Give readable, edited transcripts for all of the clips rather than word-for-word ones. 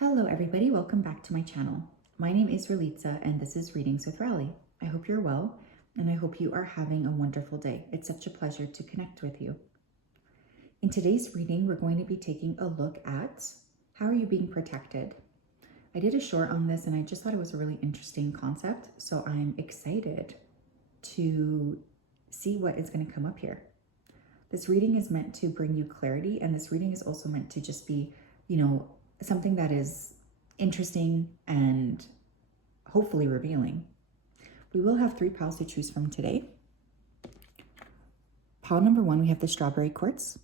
Hello everybody, welcome back to my channel. My name is Ralitza and this is Readings with Rali. I hope you're well and I hope you are having a wonderful day. It's such a pleasure to connect with you. In today's reading, we're going to be taking a look at how are you being protected? I did a short on this and I just thought it was a really interesting concept, so I'm excited to see what is going to come up here. This reading is meant to bring you clarity, and this reading is also meant to just be, something that is interesting and hopefully revealing. We will have 3 piles to choose from today. Pile number 1, we have the strawberry quartz.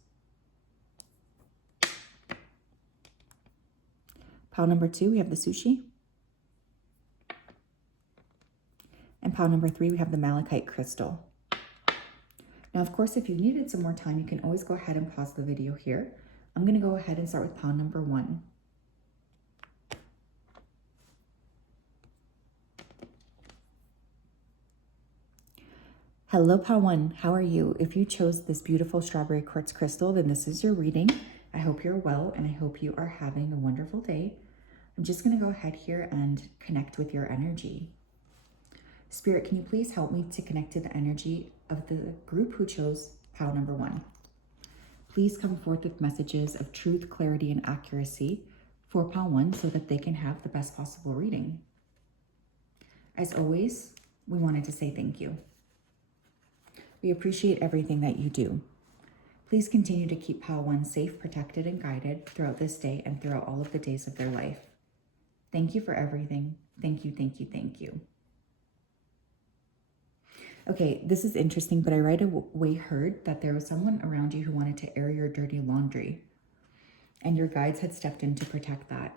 Pile number 2, we have the sushi. And pile number 3, we have the malachite crystal. Now, of course, if you needed some more time, you can always go ahead and pause the video here. I'm going to go ahead and start with pile number 1. Hello, pile 1. How are you? If you chose this beautiful strawberry quartz crystal, then this is your reading. I hope you're well and I hope you are having a wonderful day. I'm just going to go ahead here and connect with your energy. Spirit, can you please help me to connect to the energy of the group who chose pile number 1? Please come forth with messages of truth, clarity, and accuracy for pile 1 so that they can have the best possible reading. As always, we wanted to say thank you. We appreciate everything that you do. Please continue to keep pile 1 safe, protected, and guided throughout this day and throughout all of the days of their life. Thank you for everything. Thank you, thank you, thank you. Okay, this is interesting, but I right away heard that there was someone around you who wanted to air your dirty laundry, and your guides had stepped in to protect that.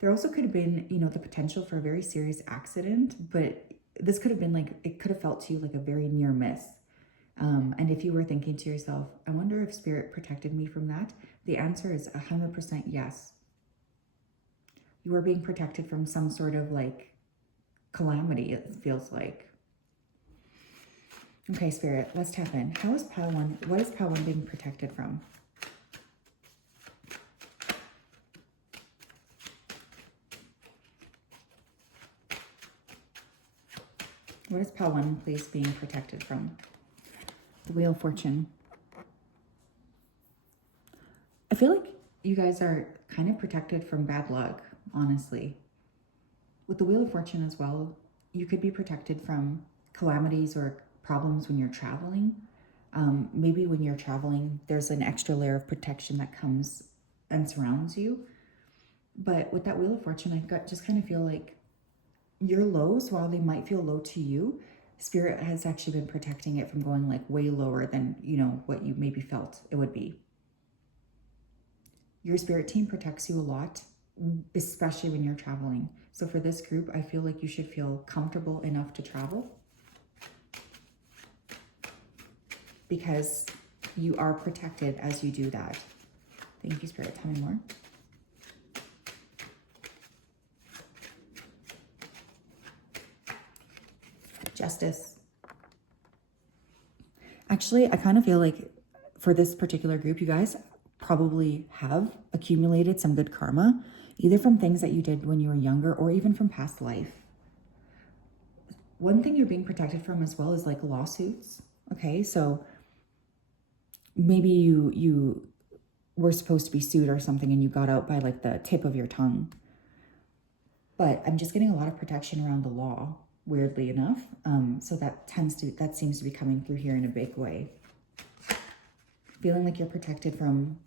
There also could have been, the potential for a very serious accident, but this could have been it could have felt to you like a very near miss. And if you were thinking to yourself, I wonder if Spirit protected me from that, the answer is 100% yes. You are being protected from some sort of calamity, it feels like. Okay, Spirit, let's tap in. How is pile 1, what is pile 1 being protected from? What is pile 1, please, being protected from? The Wheel of Fortune. I feel like you guys are kind of protected from bad luck, honestly. With the Wheel of Fortune as well, you could be protected from calamities or problems when you're traveling. Maybe when you're traveling, there's an extra layer of protection that comes and surrounds you. But with that Wheel of Fortune, just kind of feel like your lows, while they might feel low to you, Spirit has actually been protecting it from going way lower than, what you maybe felt it would be. Your spirit team protects you a lot, especially when you're traveling. So for this group, I feel like you should feel comfortable enough to travel because you are protected as you do that. Thank you, Spirit. Tell me more. Justice. Actually, I kind of feel like for this particular group, you guys probably have accumulated some good karma, either from things that you did when you were younger or even from past life. One thing you're being protected from as well is lawsuits. Okay, so maybe you were supposed to be sued or something and you got out by the tip of your tongue. But I'm just getting a lot of protection around the law, weirdly enough. So that seems to be coming through here in a big way. Feeling like you're protected from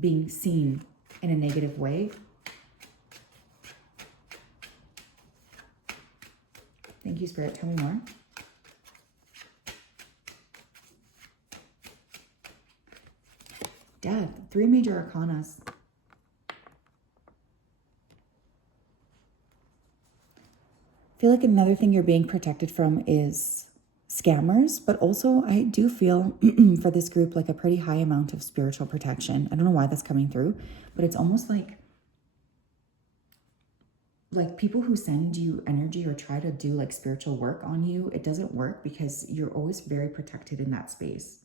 being seen in a negative way. Thank you, Spirit. Tell me more. Death. 3 major arcanas. I feel like another thing you're being protected from is scammers, but also I do feel for this group a pretty high amount of spiritual protection. I don't know why that's coming through, but it's almost like people who send you energy or try to do spiritual work on you, it doesn't work because you're always very protected in that space.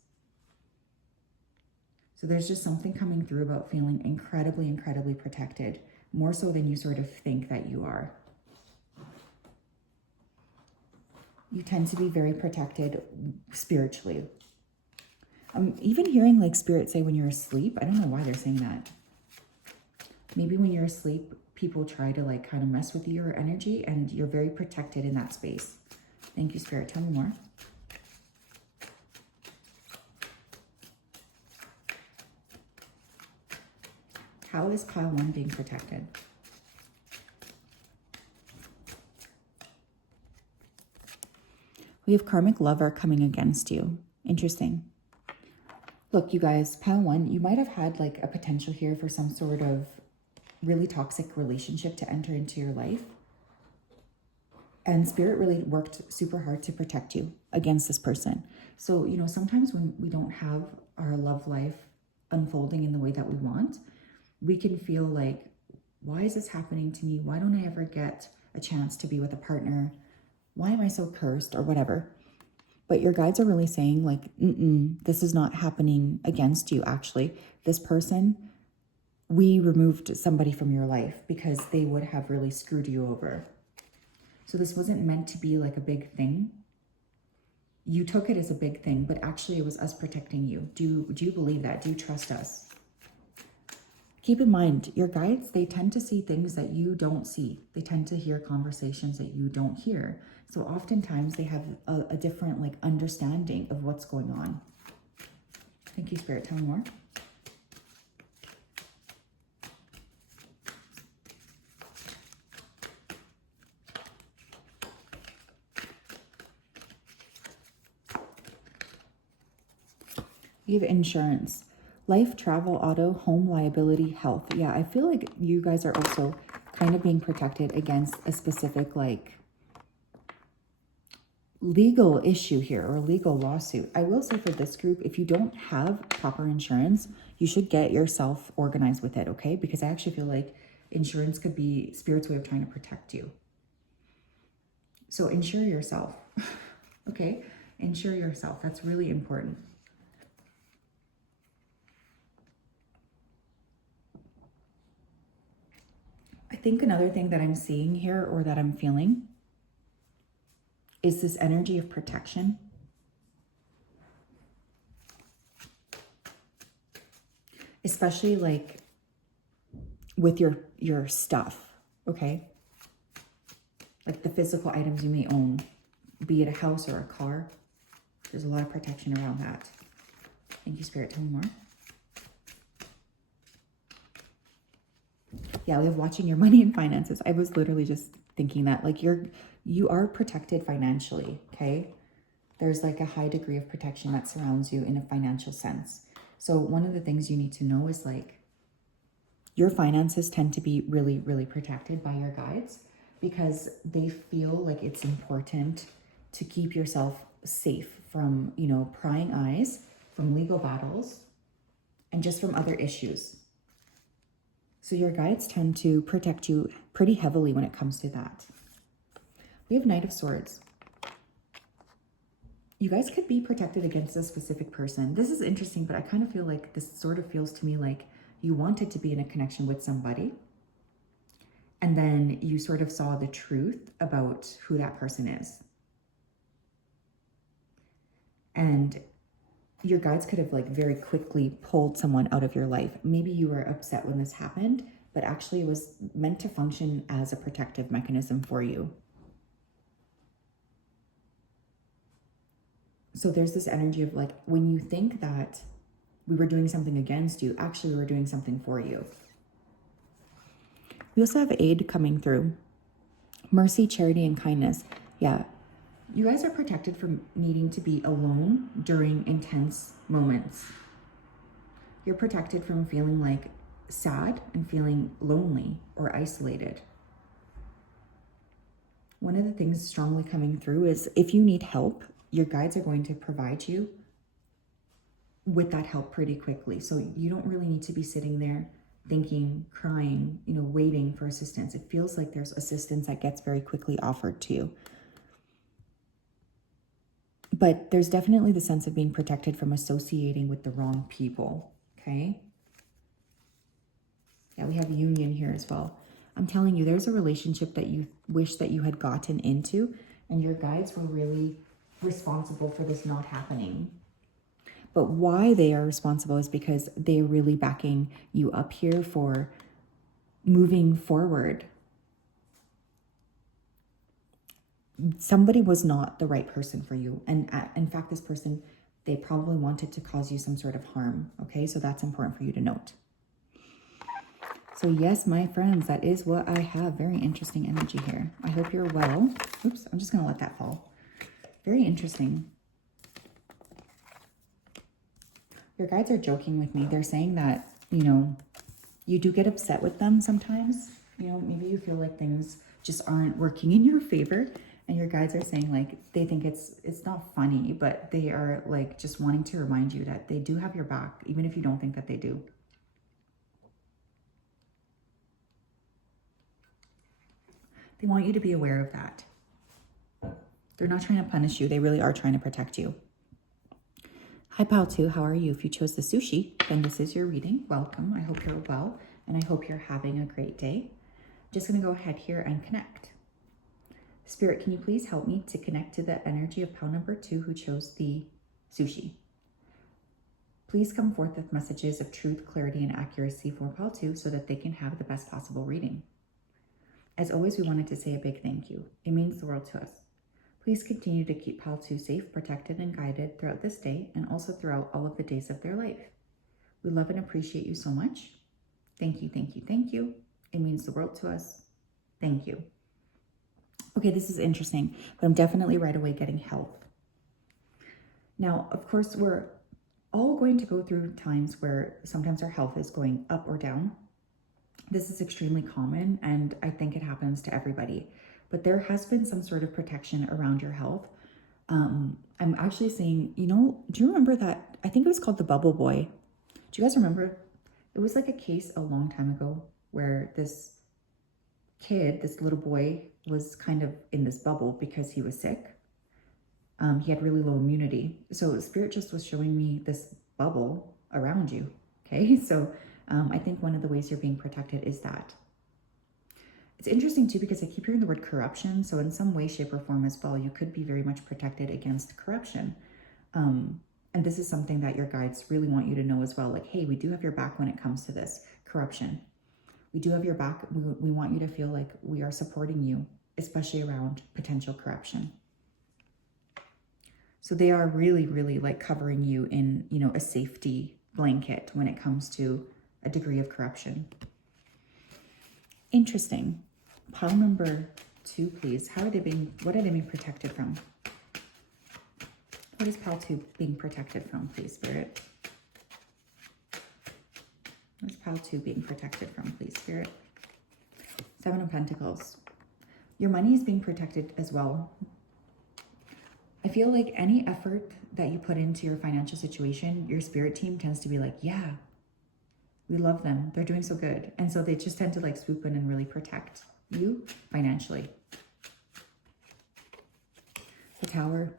So there's just something coming through about feeling incredibly, incredibly protected, more so than you sort of think that you are. You tend to be very protected spiritually. I'm even hearing like spirit say when you're asleep. I don't know why they're saying that. Maybe when you're asleep, people try to like kind of mess with your energy and you're very protected in that space. Thank you, Spirit. Tell me more. How is pile 1 being protected? We have karmic lover coming against you. Interesting. Look, you guys, pile 1, you might have had like a potential here for some sort of really toxic relationship to enter into your life. And Spirit really worked super hard to protect you against this person. So, you know, sometimes when we don't have our love life unfolding in the way that we want, we can feel like, why is this happening to me? Why don't I ever get a chance to be with a partner? Why am I so cursed or whatever? But your guides are really saying like, this is not happening against you. Actually, this person, we removed somebody from your life because they would have really screwed you over. So this wasn't meant to be like a big thing. You took it as a big thing, but actually it was us protecting you. Do you believe that? Do you trust us? Keep in mind, your guides, they tend to see things that you don't see. They tend to hear conversations that you don't hear. So oftentimes they have a different like understanding of what's going on. Thank you, Spirit. Tell me more. We have insurance. Life, travel, auto, home, liability, health. Yeah, I feel like you guys are also kind of being protected against a specific like legal issue here or legal lawsuit. I will say for this group, if you don't have proper insurance, you should get yourself organized with it, okay? Because I actually feel like insurance could be Spirit's way of trying to protect you. So insure yourself, okay? Insure yourself. That's really important. I think another thing that I'm seeing here or that I'm feeling is this energy of protection. Especially like with your stuff, okay? Like the physical items you may own, be it a house or a car. There's a lot of protection around that. Thank you, Spirit. Tell me more. Yeah, we have watching your money and finances. I was literally just thinking that like you are protected financially, okay? There's like a high degree of protection that surrounds you in a financial sense. So one of the things you need to know is like your finances tend to be really, really protected by your guides because they feel like it's important to keep yourself safe from, you know, prying eyes, from legal battles, and just from other issues. So your guides tend to protect you pretty heavily when it comes to that. We have Knight of Swords. You guys could be protected against a specific person. This is interesting, but I kind of feel like this sort of feels to me like you wanted to be in a connection with somebody. And then you sort of saw the truth about who that person is. And your guides could have like very quickly pulled someone out of your life. Maybe you were upset when this happened, but actually it was meant to function as a protective mechanism for you. So there's this energy of like, when you think that we were doing something against you, actually we were doing something for you. We also have aid coming through. Mercy, charity, and kindness. Yeah. You guys are protected from needing to be alone during intense moments. You're protected from feeling like sad and feeling lonely or isolated. One of the things strongly coming through is if you need help, your guides are going to provide you with that help pretty quickly. So you don't really need to be sitting there thinking, crying, you know, waiting for assistance. It feels like there's assistance that gets very quickly offered to you. But there's definitely the sense of being protected from associating with the wrong people, Okay. Yeah, we have union here as well. I'm telling you, there's a relationship that you wish that you had gotten into, and your guides were really responsible for this not happening. But why they are responsible is because they're really backing you up here for moving forward. Somebody was not the right person for you. And in fact, this person, they probably wanted to cause you some sort of harm. Okay, so that's important for you to note. So yes, my friends, that is what I have. Very interesting energy here. I hope you're well. Oops, I'm just going to let that fall. Very interesting. Your guides are joking with me. They're saying that, you know, you do get upset with them sometimes. You know, maybe you feel like things just aren't working in your favor. And your guides are saying like, they think it's not funny, but they are like just wanting to remind you that they do have your back, even if you don't think that they do. They want you to be aware of that. They're not trying to punish you. They really are trying to protect you. Hi, Pal 2. How are you? If you chose the sushi, then this is your reading. Welcome. I hope you're well, and I hope you're having a great day. I'm just going to go ahead here and connect. Spirit, can you please help me to connect to the energy of Pal number 2 who chose the sushi? Please come forth with messages of truth, clarity, and accuracy for Pal 2 so that they can have the best possible reading. As always, we wanted to say a big thank you. It means the world to us. Please continue to keep Pal 2 safe, protected, and guided throughout this day and also throughout all of the days of their life. We love and appreciate you so much. Thank you, thank you, thank you. It means the world to us. Thank you. Okay, this is interesting, but I'm definitely right away getting health. Now, of course, we're all going to go through times where sometimes our health is going up or down. This is extremely common, and I think it happens to everybody. But there has been some sort of protection around your health. I'm actually saying, you know, do you remember that? I think it was called the Bubble Boy. Do you guys remember? It was like a case a long time ago where this kid, this little boy, was kind of in this bubble because he was sick. He had really low immunity. So Spirit just was showing me this bubble around you. Okay, so I think one of the ways you're being protected is that. It's interesting too, because I keep hearing the word corruption. So in some way, shape, or form as well, you could be very much protected against corruption. And this is something that your guides really want you to know as well. Like, hey, we do have your back when it comes to this corruption. We do have your back. We want you to feel like we are supporting you, especially around potential corruption. So they are really, really like covering you in, you know, a safety blanket when it comes to a degree of corruption. Interesting. Pile number 2, please. What are they being protected from? What is pile 2 being protected from, please, Spirit? What is pile 2 being protected from, please, Spirit? 7 of Pentacles. Your money is being protected as well. I feel like any effort that you put into your financial situation, your spirit team tends to be like, yeah, we love them. They're doing so good. And so they just tend to like swoop in and really protect you financially. The Tower.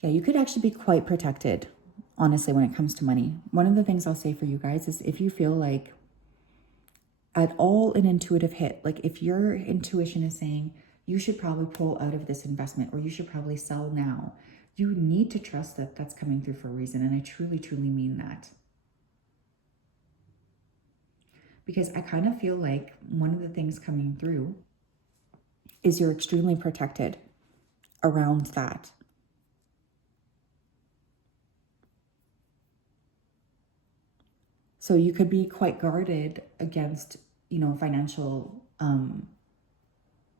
Yeah, you could actually be quite protected, honestly, when it comes to money. One of the things I'll say for you guys is if you feel like at all an intuitive hit, like if your intuition is saying you should probably pull out of this investment or you should probably sell now, you need to trust that that's coming through for a reason. And I truly, truly mean that. Because I kind of feel like one of the things coming through is you're extremely protected around that. So you could be quite guarded against, you know, financial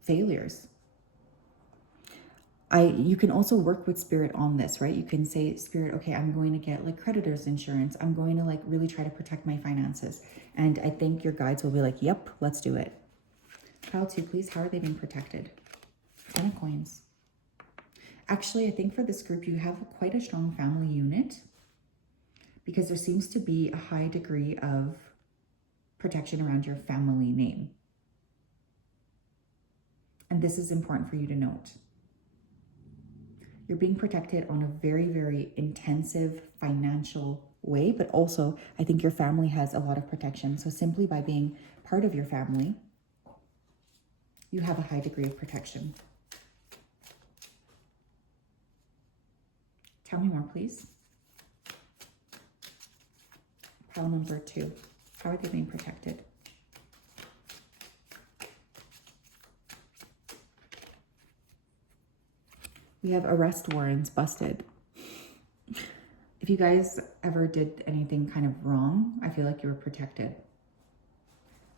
failures. You can also work with Spirit on this, right? You can say, Spirit, okay, I'm going to get like creditors insurance. I'm going to like really try to protect my finances. And I think your guides will be like, yep, let's do it. Pile 2, please. How are they being protected? 10 of Coins. Actually, I think for this group, you have quite a strong family unit because there seems to be a high degree of protection around your family name. And this is important for you to note. You're being protected on a very, very intensive financial way, but also I think your family has a lot of protection. So simply by being part of your family, you have a high degree of protection. Tell me more, please. Pile number 2. How are they being protected? We have arrest warrants busted. If you guys ever did anything kind of wrong, I feel like you were protected.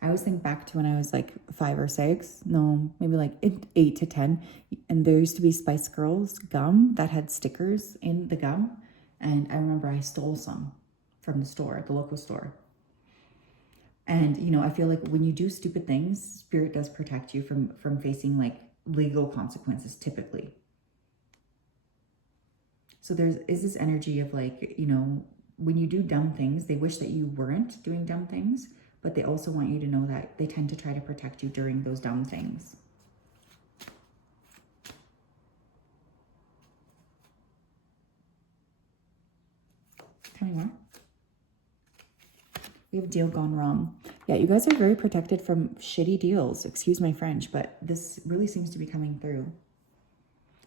I always think back to when I was like 5 or 6, no, maybe like 8 to 10. And there used to be Spice Girls gum that had stickers in the gum. And I remember I stole some from the store, the local store. And, you know, I feel like when you do stupid things, Spirit does protect you from facing like legal consequences typically. So is this energy of like, you know, when you do dumb things, they wish that you weren't doing dumb things, but they also want you to know that they tend to try to protect you during those dumb things. Tell me more. We have deal gone wrong. Yeah, you guys are very protected from shitty deals. Excuse my French, but this really seems to be coming through.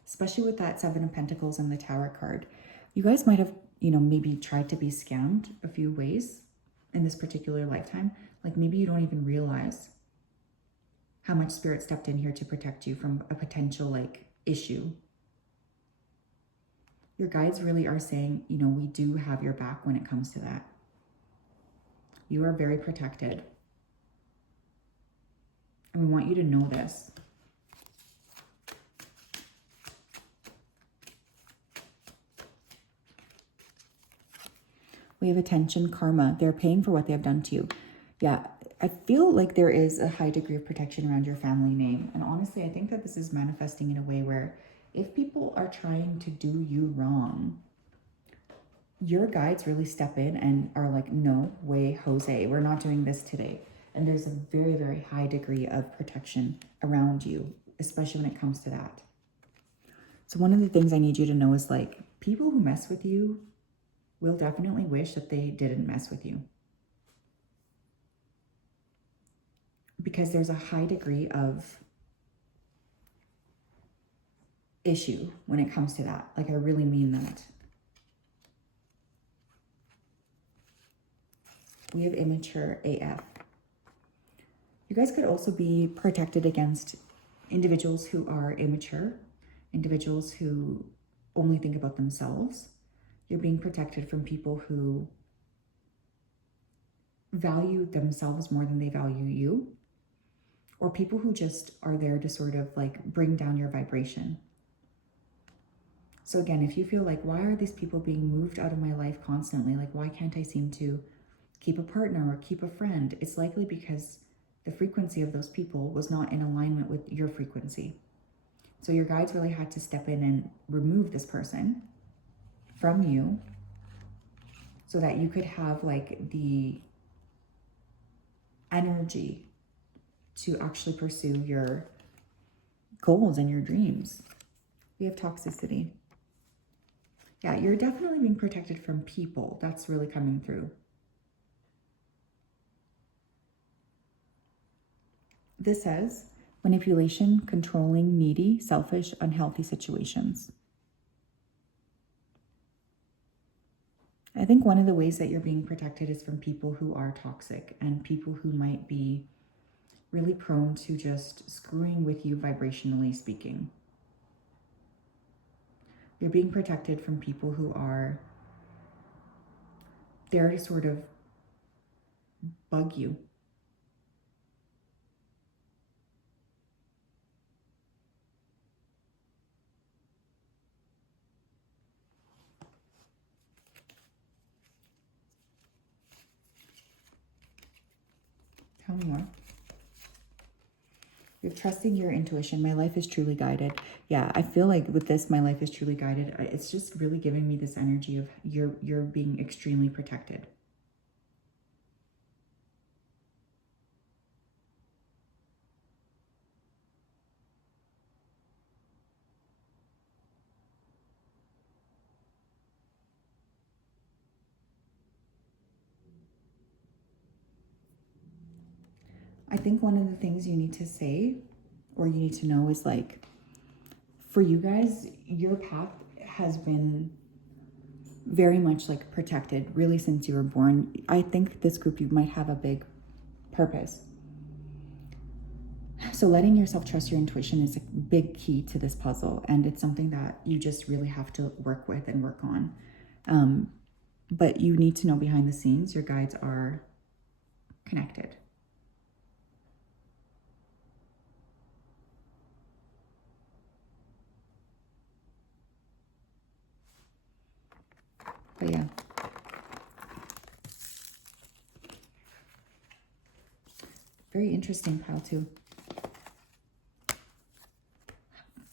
Especially with that 7 of Pentacles and the Tower card. You guys might have, you know, maybe tried to be scammed a few ways in this particular lifetime. Like maybe you don't even realize how much Spirit stepped in here to protect you from a potential like issue. Your guides really are saying, you know, we do have your back when it comes to that. You are very protected. And we want you to know this. We have attention, karma. They're paying for what they have done to you. Yeah, I feel like there is a high degree of protection around your family name. And honestly, I think that this is manifesting in a way where if people are trying to do you wrong, your guides really step in and are like, no way, Jose, we're not doing this today. And there's a very, very high degree of protection around you, especially when it comes to that. So one of the things I need you to know is like, people who mess with you will definitely wish that they didn't mess with you. Because there's a high degree of issue when it comes to that. Like, I really mean that. We have immature AF. You guys could also be protected against individuals who are immature, individuals who only think about themselves. You're being protected from people who value themselves more than they value you, or people who just are there to sort of like bring down your vibration. So again, if you feel like, why are these people being moved out of my life constantly? Like, why can't I seem to keep a partner or keep a friend? It's likely because the frequency of those people was not in alignment with your frequency. So your guides really had to step in and remove this person from you so that you could have like the energy to actually pursue your goals and your dreams. We have toxicity. Yeah, you're definitely being protected from people. That's really coming through. This says manipulation, controlling, needy, selfish, unhealthy situations. I think one of the ways that you're being protected is from people who are toxic and people who might be really prone to just screwing with you vibrationally speaking. You're being protected from people who are there to sort of bug you. Tell me more. You're trusting your intuition. My life is truly guided. Yeah, I feel like with this, my life is truly guided. It's just really giving me this energy of you're being extremely protected. I think one of the things you need to say or you need to know is like, for you guys, your path has been very much like protected really since you were born. I think this group, you might have a big purpose. So letting yourself trust your intuition is a big key to this puzzle, and it's something that you just really have to work with and work on. But you need to know behind the scenes, your guides are connected. But yeah. Very interesting pile too.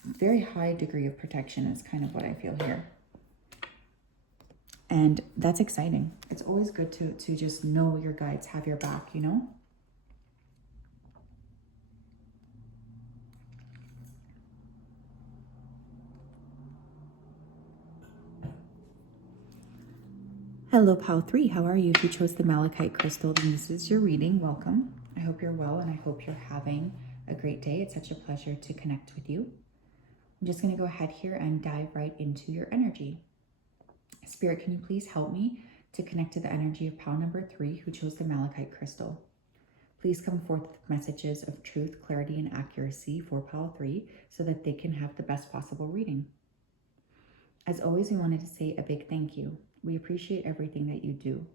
Very high degree of protection is kind of what I feel here. And that's exciting. It's always good to just know your guides have your back, you know? Hello, Pile 3. How are you? If you chose the Malachite crystal, then this is your reading. Welcome. I hope you're well, and I hope you're having a great day. It's such a pleasure to connect with you. I'm just going to go ahead here and dive right into your energy. Spirit, can you please help me to connect to the energy of Pile number 3, who chose the Malachite crystal? Please come forth with messages of truth, clarity, and accuracy for Pile 3 so that they can have the best possible reading. As always, we wanted to say a big thank you. We appreciate everything that you do.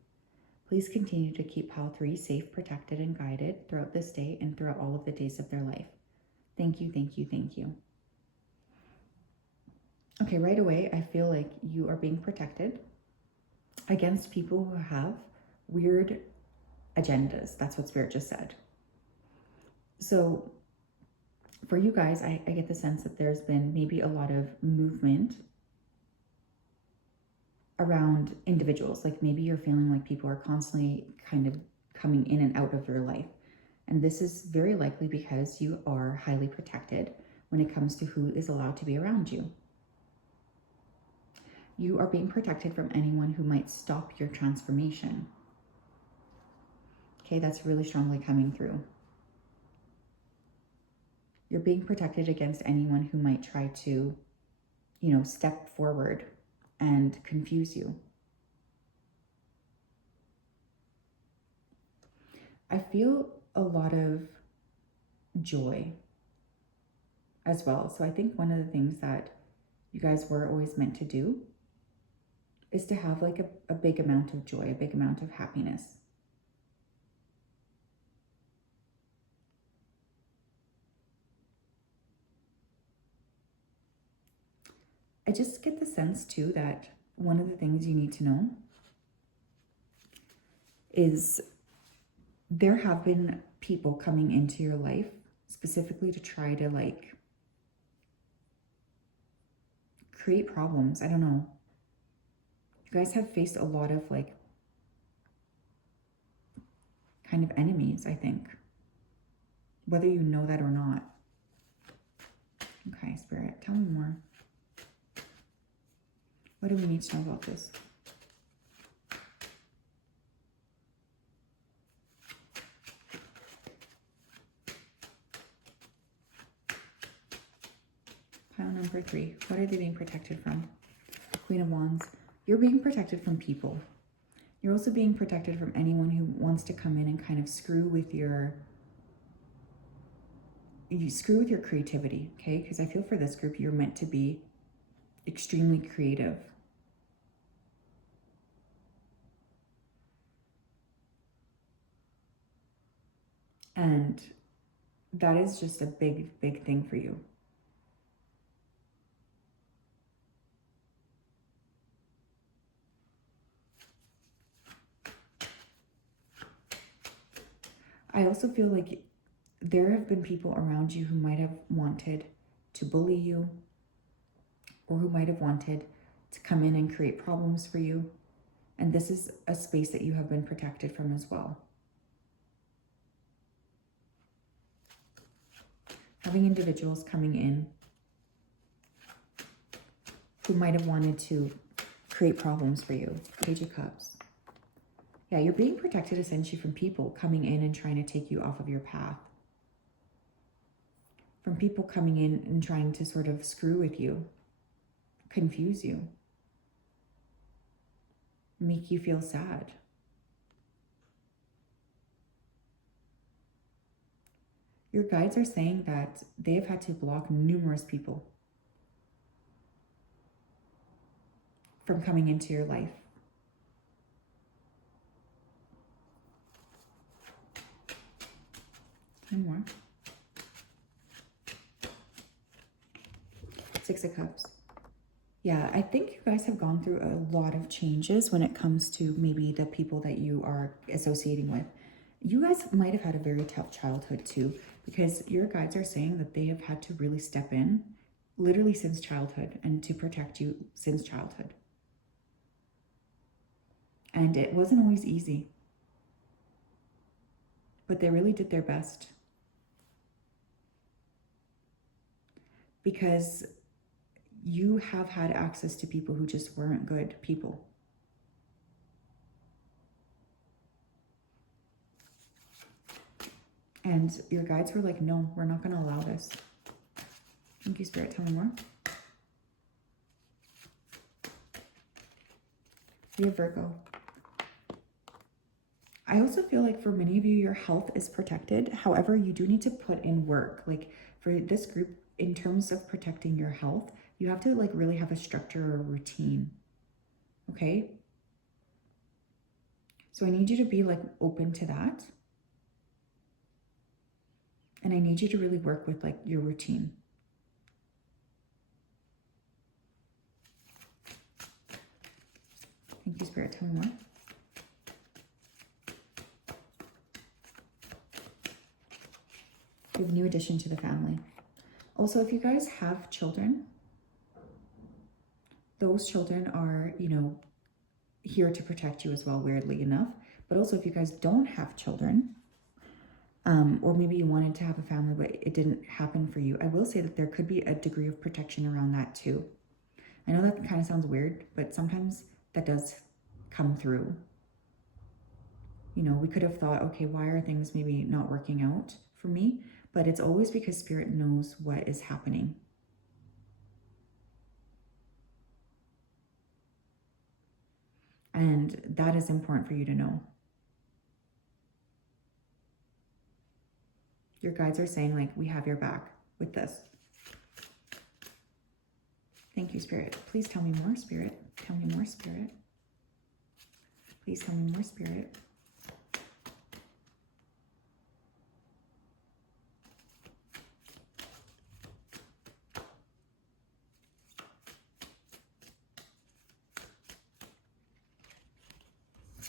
Please continue to keep Pile 3 safe, protected, and guided throughout this day and throughout all of the days of their life. Thank you, thank you, thank you. Okay, right away, I feel like you are being protected against people who have weird agendas. That's what Spirit just said. So for you guys, I get the sense that there's been maybe a lot of movement around individuals. Like maybe you're feeling like people are constantly kind of coming in and out of your life. And this is very likely because you are highly protected when it comes to who is allowed to be around you. You are being protected from anyone who might stop your transformation. Okay, that's really strongly coming through. You're being protected against anyone who might try to, step forward and confuse you. I feel a lot of joy as well. So I think one of the things that you guys were always meant to do is to have like a big amount of joy, a big amount of happiness. I just get the sense too that one of the things you need to know is there have been people coming into your life specifically to try to like create problems. I don't know. You guys have faced a lot of like kind of enemies, I think, whether you know that or not. Okay, Spirit, tell me more. What do we need to know about this? Pile number 3. What are they being protected from? Queen of Wands. You're being protected from people. You're also being protected from anyone who wants to come in and kind of screw with your creativity, okay? Because I feel for this group, you're meant to be extremely creative. And that is just a big, big thing for you. I also feel like there have been people around you who might have wanted to bully you, or who might have wanted to come in and create problems for you. And this is a space that you have been protected from as well. Having individuals coming in who might have wanted to create problems for you. Page of Cups. Yeah, you're being protected essentially from people coming in and trying to take you off of your path. From people coming in and trying to sort of screw with you, confuse you, make you feel sad. Your guides are saying that they have had to block numerous people from coming into your life. And more. Six of Cups. Yeah, I think you guys have gone through a lot of changes when it comes to maybe the people that you are associating with. You guys might have had a very tough childhood too, because your guides are saying that they have had to really step in literally since childhood and to protect you since childhood. And it wasn't always easy, but they really did their best. Because you have had access to people who just weren't good people. And your guides were like, no, we're not going to allow this. Thank you, Spirit. Tell me more. We have Virgo. I also feel like for many of you, your health is protected. However, you do need to put in work. Like for this group, in terms of protecting your health, you have to like really have a structure or a routine. Okay? So I need you to be like open to that. And I need you to really work with like your routine. Thank you, Spirit. Tell me more. We have a new addition to the family. Also, if you guys have children, those children are, you know, here to protect you as well, weirdly enough. But also if you guys don't have children, or maybe you wanted to have a family, but it didn't happen for you, I will say that there could be a degree of protection around that too. I know that kind of sounds weird, but sometimes that does come through. You know, we could have thought, okay, why are things maybe not working out for me? But it's always because Spirit knows what is happening. And that is important for you to know. Your guides are saying, like, we have your back with this. Thank you, Spirit. Please tell me more, Spirit. Tell me more, Spirit. Please tell me more, Spirit.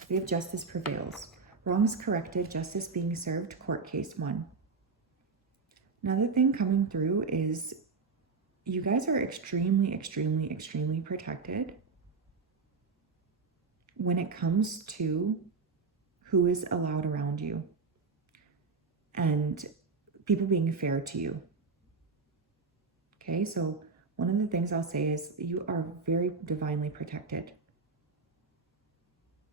We have justice prevails. Wrongs corrected, justice being served, court case won. Another thing coming through is you guys are extremely, extremely, extremely protected when it comes to who is allowed around you and people being fair to you. Okay, so one of the things I'll say is you are very divinely protected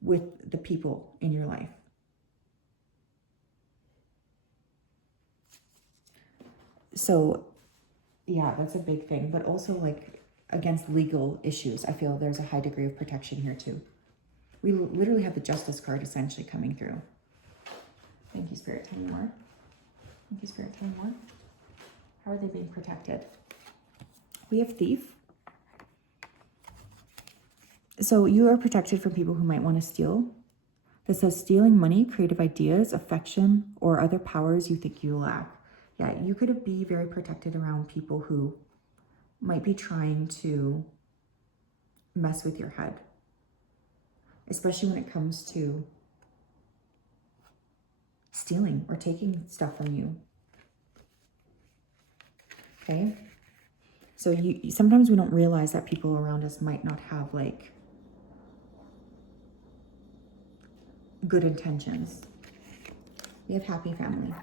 with the people in your life. So yeah, that's a big thing, but also like against legal issues, I feel there's a high degree of protection here too. We literally have the Justice card essentially coming through. Thank you, Spirit. Tell me more. Thank you, Spirit. Tell me more. How are they being protected? We have Thief. So you are protected from people who might want to steal. This says stealing money, creative ideas, affection, or other powers you think you lack. Yeah, you could be very protected around people who might be trying to mess with your head, especially when it comes to stealing or taking stuff from you. Okay? So sometimes we don't realize that people around us might not have like good intentions. We have Happy Family.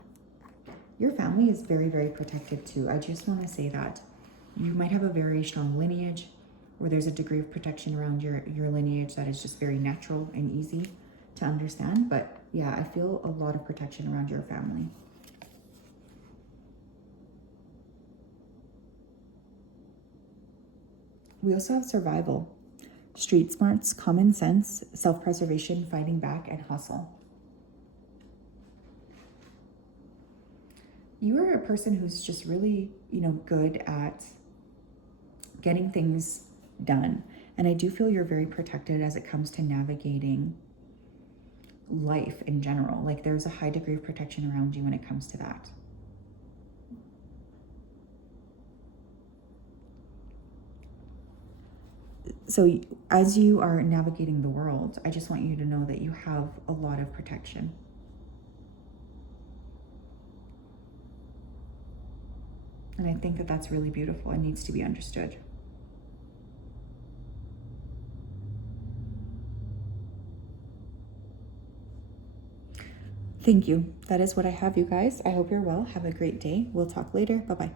Your family is very, very protected too. I just want to say that you might have a very strong lineage, or there's a degree of protection around your lineage that is just very natural and easy. to understand. But yeah, I feel a lot of protection around your family. We also have survival, street smarts, common sense, self-preservation, fighting back, and hustle. You are a person who's just really, good at getting things done. And I do feel you're very protected as it comes to navigating life in general. Like there's a high degree of protection around you when it comes to that. So as you are navigating the world, I just want you to know that you have a lot of protection. And I think that that's really beautiful and needs to be understood. Thank you. That is what I have, you guys. I hope you're well. Have a great day. We'll talk later. Bye-bye.